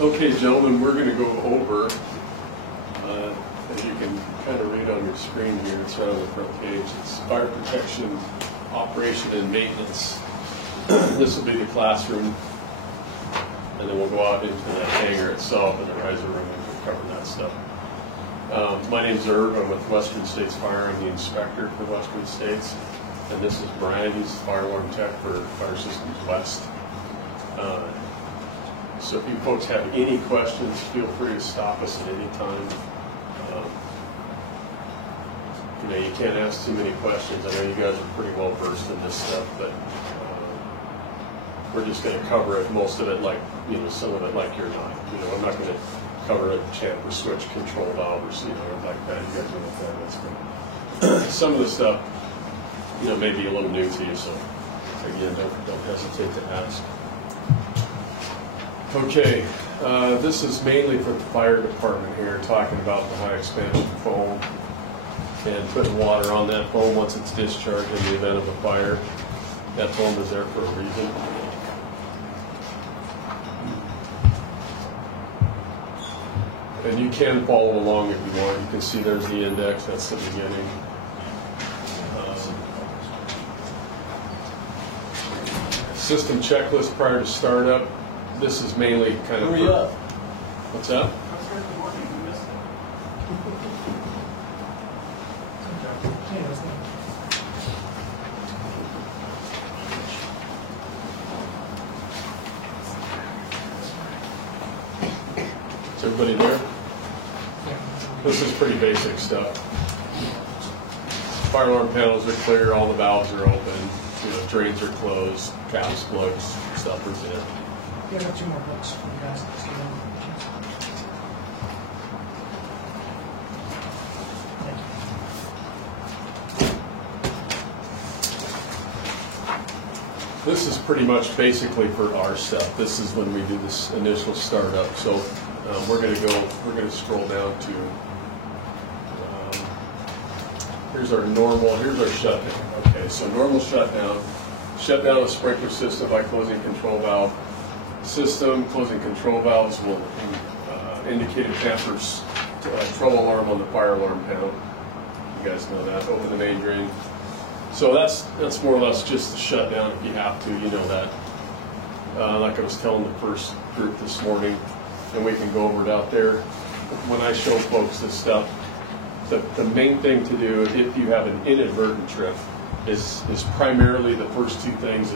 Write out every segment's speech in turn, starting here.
Okay, gentlemen, we're going to go over, as you can kind of read on your screen here, it's right on the front page, it's fire protection, operation, and maintenance. This will be the classroom, and then we'll go out into the hangar itself in the riser room and we'll cover that stuff. My name's Irv. I'm with Western States Fire. I'm the inspector for Western States. And this is Brian. He's the fire alarm tech for Fire Systems West. So if you folks have any questions, feel free to stop us at any time. You can't ask too many questions. I know you guys are pretty well versed in this stuff, but we're just going to cover it, most of it like, some of it like you're not. I'm not going to cover a chamfer switch control valve or, or like that. You guys know what that is. Some of the stuff, may be a little new to you, so again, don't hesitate to ask. Okay, this is mainly for the fire department here, talking about the high expansion foam and putting water on that foam once it's discharged in the event of a fire. That foam is there for a reason. And you can follow along if you want. You can see there's the index, that's the beginning. System checklist prior to startup. This is mainly kind of... Hurry up. What's that? Is everybody there? This is pretty basic stuff. Fire alarm panels are clear, all the valves are open, drains are closed, caps, plugs, stuff is in. Yeah, I got 2 more books for you guys. This is pretty much basically for our stuff. This is when we do this initial startup. So we're going to scroll down to, here's our shutdown. Okay, so normal shutdown. Shut down a sprinkler system by closing control valve. Closing control valves will indicate a tamper's trouble alarm on the fire alarm panel. You guys know that. Open the main drain. So that's more or less just the shutdown if you have to, that. Like I was telling the first group this morning, and we can go over it out there. When I show folks this stuff, the main thing to do if you have an inadvertent trip is primarily the first 2 things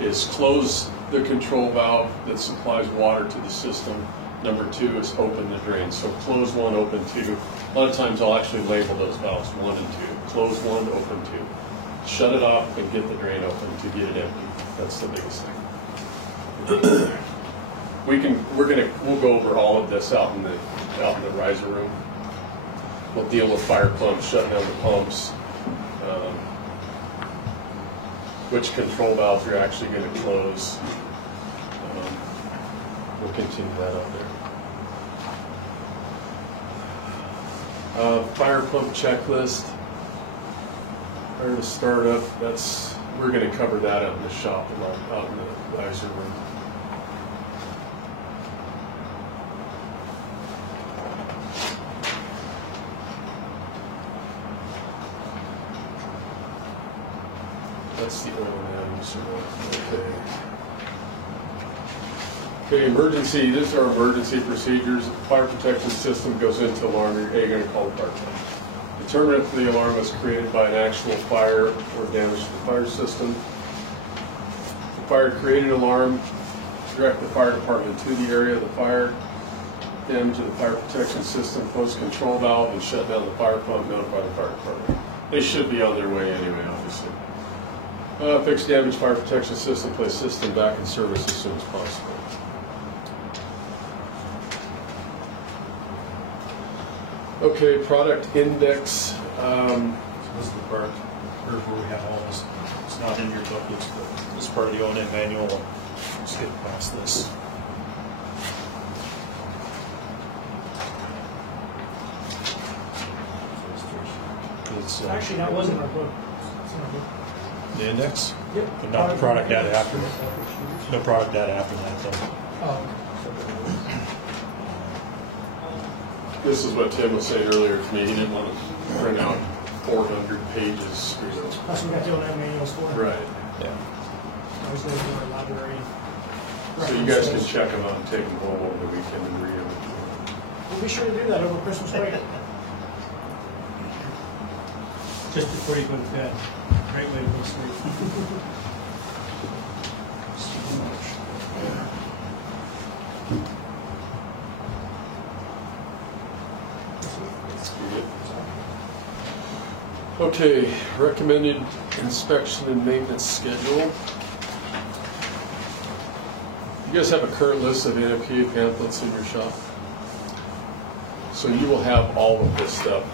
is close the control valve that supplies water to the system. Number 2 is open the drain. So close 1, open 2. A lot of times I'll actually label those valves 1 and 2. Close 1, open 2. Shut it off and get the drain open to get it empty. That's the biggest thing. We'll go over all of this out in the riser room. We'll deal with fire pumps, shut down the pumps, which control valves you're actually going to close. We'll continue that up there. Fire pump checklist. Prior to startup, we're going to cover that out in the shop, out in the riser room. That's the O&M. Okay, emergency. These are emergency procedures. Fire protection system goes into alarm. You're going to call the fire department. Determine if the alarm was created by an actual fire or damage to the fire system. The fire created an alarm. Direct the fire department to the area of the fire. Damage to the fire protection system. Close control valve and shut down the fire pump. Notify the fire department. They should be on their way anyway, obviously. Fix damaged fire protection system. Place system back in service as soon as possible. Okay, product index. This is the part where we have all this. It's not in your book. It's part of the O&M manual. Let's get past this. Actually, that wasn't our book. It's in our book. The index? Yep. But not the product data after that. No product data after that, though. Oh. This is what Tim was saying earlier to me. He didn't want to print out 400 pages. You know. That's what we got the old manuals for. Right. Yeah. I was going to our library. So you guys can check them out and take them home over the weekend and read them. We'll be sure to do that over Christmas break. Just before you go to bed. Great way to go to sleep. Okay, recommended inspection and maintenance schedule. You guys have a current list of NFPA pamphlets in your shop? So you will have all of this stuff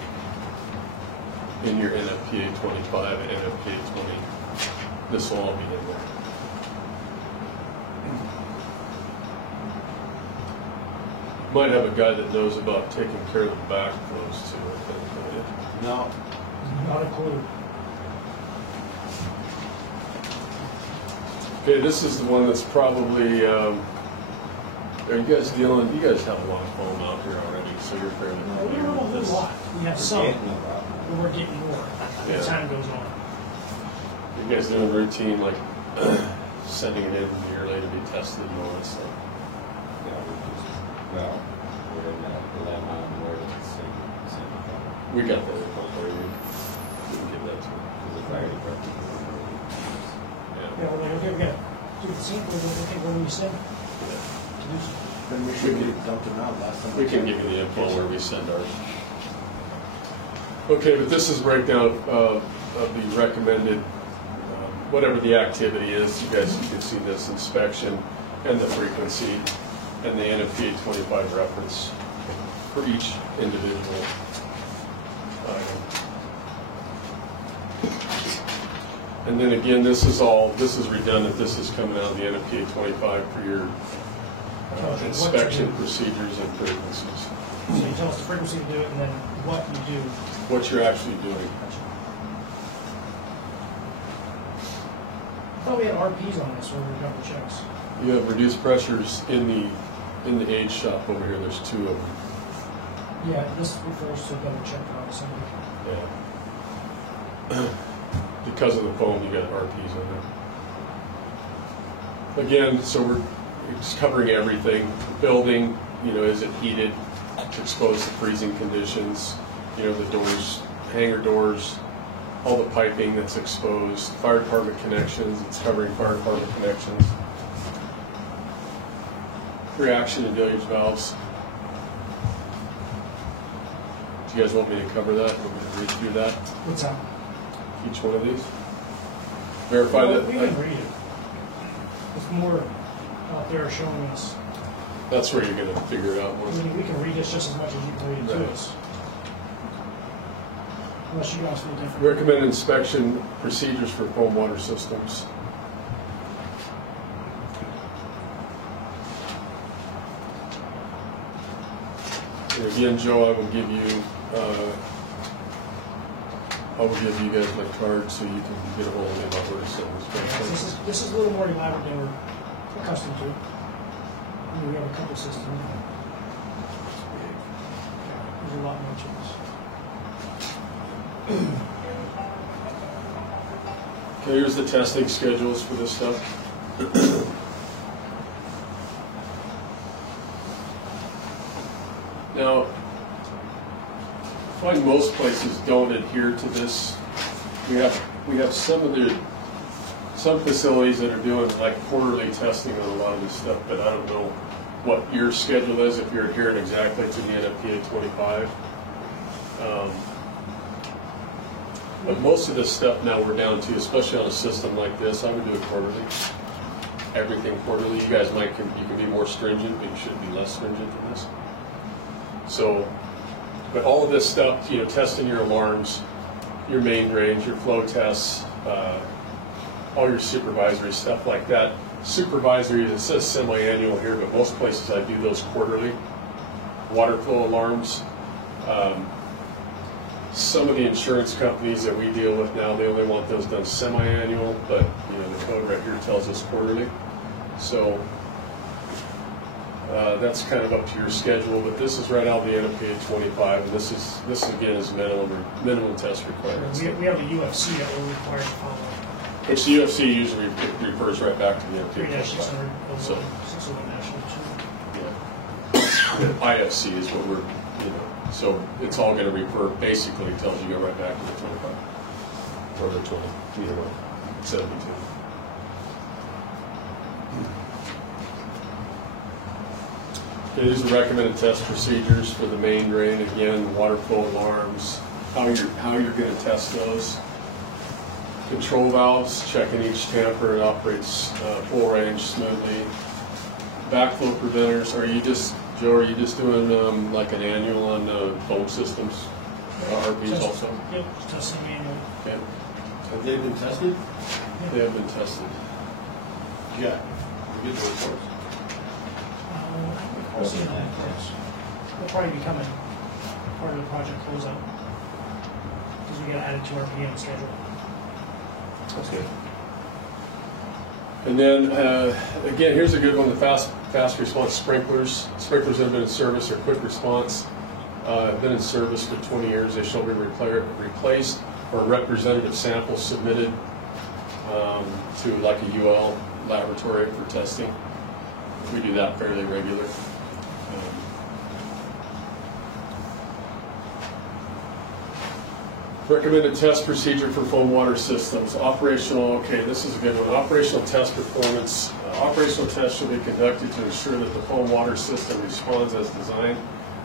in your NFPA 25 and NFPA 20. This will all be in there. Might have a guy that knows about taking care of the backflows too, I think, right? No, Not a clue. Okay, this is the one that's probably, are you guys dealing, you guys have a lot of foam out here already, so you're fairly We familiar don't have a with whole this. lot. We have some, getting a lot. but we're getting more Yeah. as time goes on. You guys doing routine, like sending it in yearly to be tested and all that stuff? Yeah, well, we're in that dilemma where it's same thing. We got that info for you. We can give that to you. Because the fire department. Yeah, we're like, okay, we got to do the sample, okay, what do we send? Then we should have dumped them out last time. We can give you the info where we send ours. Okay, but this is a breakdown of the recommended, whatever the activity is. You guys can see this inspection and the frequency and the NFPA 25 reference for each individual item. And then again, this is redundant. This is coming out of the NFPA 25 for your inspection procedures and frequencies. So you tell us the frequency to do it and then what you do. What you're actually doing. I thought we had RPs on this when we were double checks. You have reduced pressures in the age shop over here. There's two of them. Yeah, this refers to double check obviously. Yeah. Because of the foam, you got RPs in there. Again, so we're just covering everything. Building, is it heated to expose to freezing conditions? The doors, hangar doors, all the piping that's exposed, fire department connections, it's covering fire department connections. Reaction and deluge valves. Do you guys want me to cover that? Want me to read through that? What's that? Each one of these? Verify Well, that. we can read it. It's more out there showing us. That's where you're going to figure it out more. I mean, we can read this just as much as you can read it to Right. us. Unless you guys feel different. Recommend inspection procedures for foam water systems. And again, Joe, I will give you guys my card so you can get a hold of me about where to send Yeah, this. this is a little more elaborate than we're accustomed to. I mean, we have a couple systems. There's a lot more to this. Okay, here's the testing schedules for this stuff. Now, I find most places don't adhere to this. We have some facilities that are doing like quarterly testing on a lot of this stuff, but I don't know what your schedule is if you're adhering exactly to the NFPA 25. But most of this stuff now we're down to, especially on a system like this, I would do it quarterly. Everything quarterly. You guys you can be more stringent, but you should be less stringent than this. So, but all of this stuff, testing your alarms, your main range, your flow tests, all your supervisory stuff like that. Supervisory, it says semi-annual here, but most places I do those quarterly. Water flow alarms. Some of the insurance companies that we deal with now, they only want those done semi-annual, but the code right here tells us quarterly. So That's kind of up to your schedule, but this is right out of the NFPA 25, and this again is minimum test requirements. We have a UFC that we're required to follow. Which the UFC usually refers right back to the NFPA 3-600, 25. So, 601 national. yeah. IFC is what we're, so it's all going to refer, basically tells you go right back to the 25. Or the 20, either one, 72. Okay, these are recommended test procedures for the main drain. Again, water flow alarms, how you're going to test those. Control valves, checking each tamper it operates full range smoothly. Backflow preventers, Joe, are you just doing like an annual on foam systems? RVs also? Yep, just testing manual. Okay. Have they been tested? They have been tested. Yeah. We get the reports. We'll see how that goes. They'll probably be coming part of the project closeout, because we got added to our PM schedule. That's good. And then, again, here's a good one, the fast response sprinklers. Sprinklers that have been in service or quick response have been in service for 20 years. They shall be replaced or representative samples submitted to like a UL laboratory for testing. We do that fairly regular. Recommended test procedure for foam water systems. Operational, okay, this is a good one. Operational test performance. Operational tests shall be conducted to ensure that the foam water system responds as designed,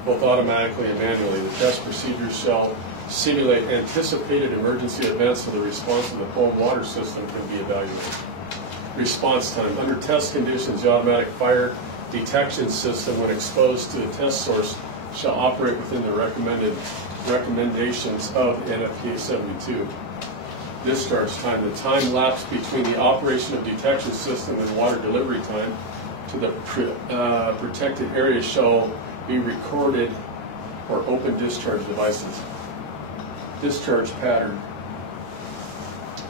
both automatically and manually. The test procedures shall simulate anticipated emergency events so the response of the foam water system can be evaluated. Response time. Under test conditions, the automatic fire detection system, when exposed to the test source, shall operate within the recommendations of NFPA 72. Discharge time. The time lapse between the operation of detection system and water delivery time to the protected area shall be recorded for open discharge devices. Discharge pattern.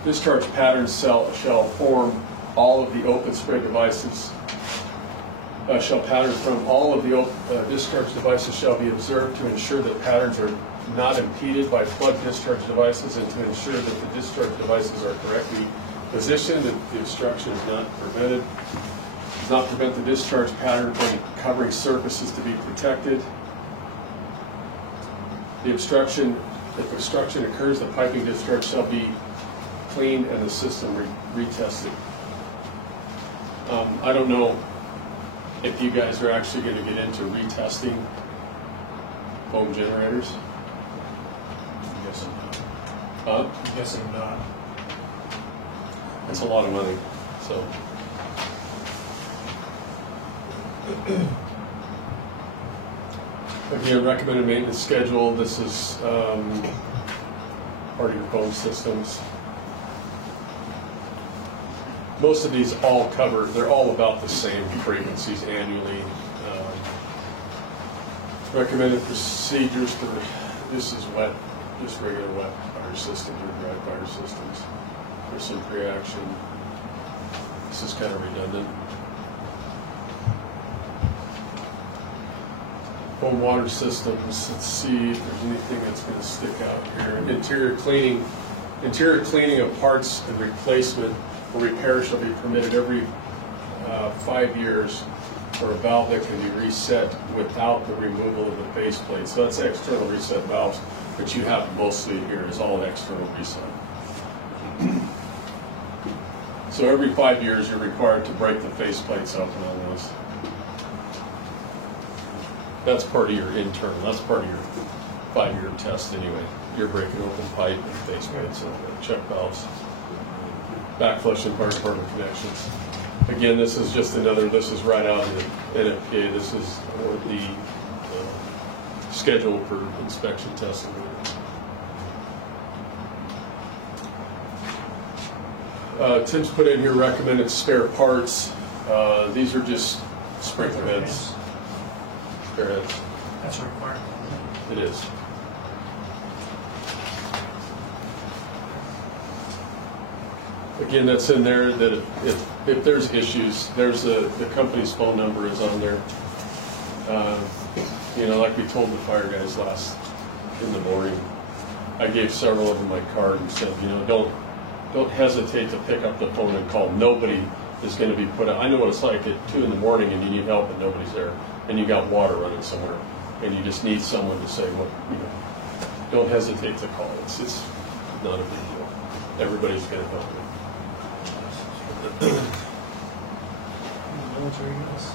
Discharge patterns shall form all of the open spray devices. Shall patterns from all of the discharge devices shall be observed to ensure that patterns are not impeded by flood discharge devices and to ensure that the discharge devices are correctly positioned and the obstruction is not prevented. Does not prevent the discharge pattern from covering surfaces to be protected. If obstruction occurs, the piping discharge shall be cleaned and the system retested. I don't know if you guys are actually going to get into retesting foam generators. I'm guessing not. That's a lot of money, so. Again, recommended maintenance schedule. This is part of your foam systems. Most of these all cover, they're all about the same frequencies annually. Recommended procedures for, this is wet, just regular wet fire systems or dry fire systems. There's some pre-action. This is kind of redundant. Foam water systems, let's see if there's anything that's going to stick out here. Interior cleaning of parts and replacement or repair shall be permitted every 5 years for a valve that can be reset without the removal of the faceplate. So that's external reset valves, but you have mostly here is all external reset. So every 5 years you're required to break the faceplates open on those. That's part of your internal, that's part of your 5-year test anyway. You're breaking open pipe and faceplates and check valves. Backflush and fire department connections. Again, this is just another, this is right out of the NFPA. This is the schedule for inspection testing. Tim's put in here recommended spare parts. These are just sprinkler heads. Spare heads. That's a requirement. It is. Again, that's in there that if there's issues, there's the company's phone number is on there. You know, like we told the fire guys last in the morning, I gave several of them my card and said, you know, don't hesitate to pick up the phone and call. Nobody is going to be put out. I know what it's like at 2 in the morning and you need help and nobody's there, and you got water running somewhere, and you just need someone to say, well, you know, don't hesitate to call. It's not a big deal. Everybody's going to help you. Military units.